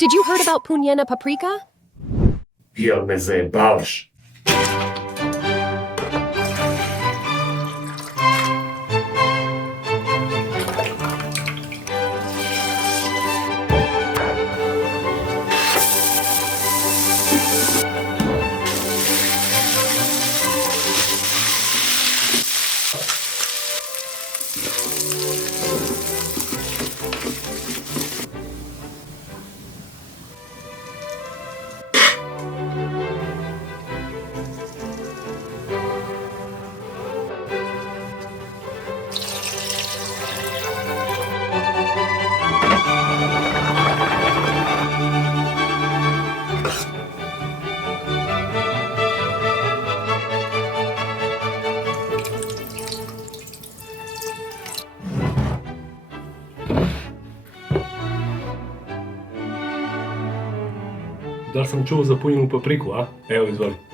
Did you heard about Punjene Paprika? Jel me zajebavaš? Da sam čuo za punjenu papriku, a? Evo, izvoli.